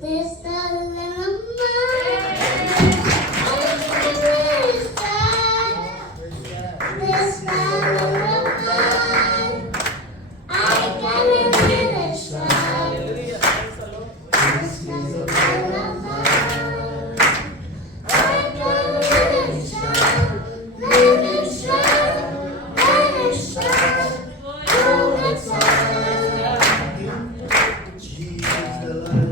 This the land of mine. This land of mine. I can really shine. This land of mine. I can really shine. Let it shine. Let it shine. All the time. Jesus, the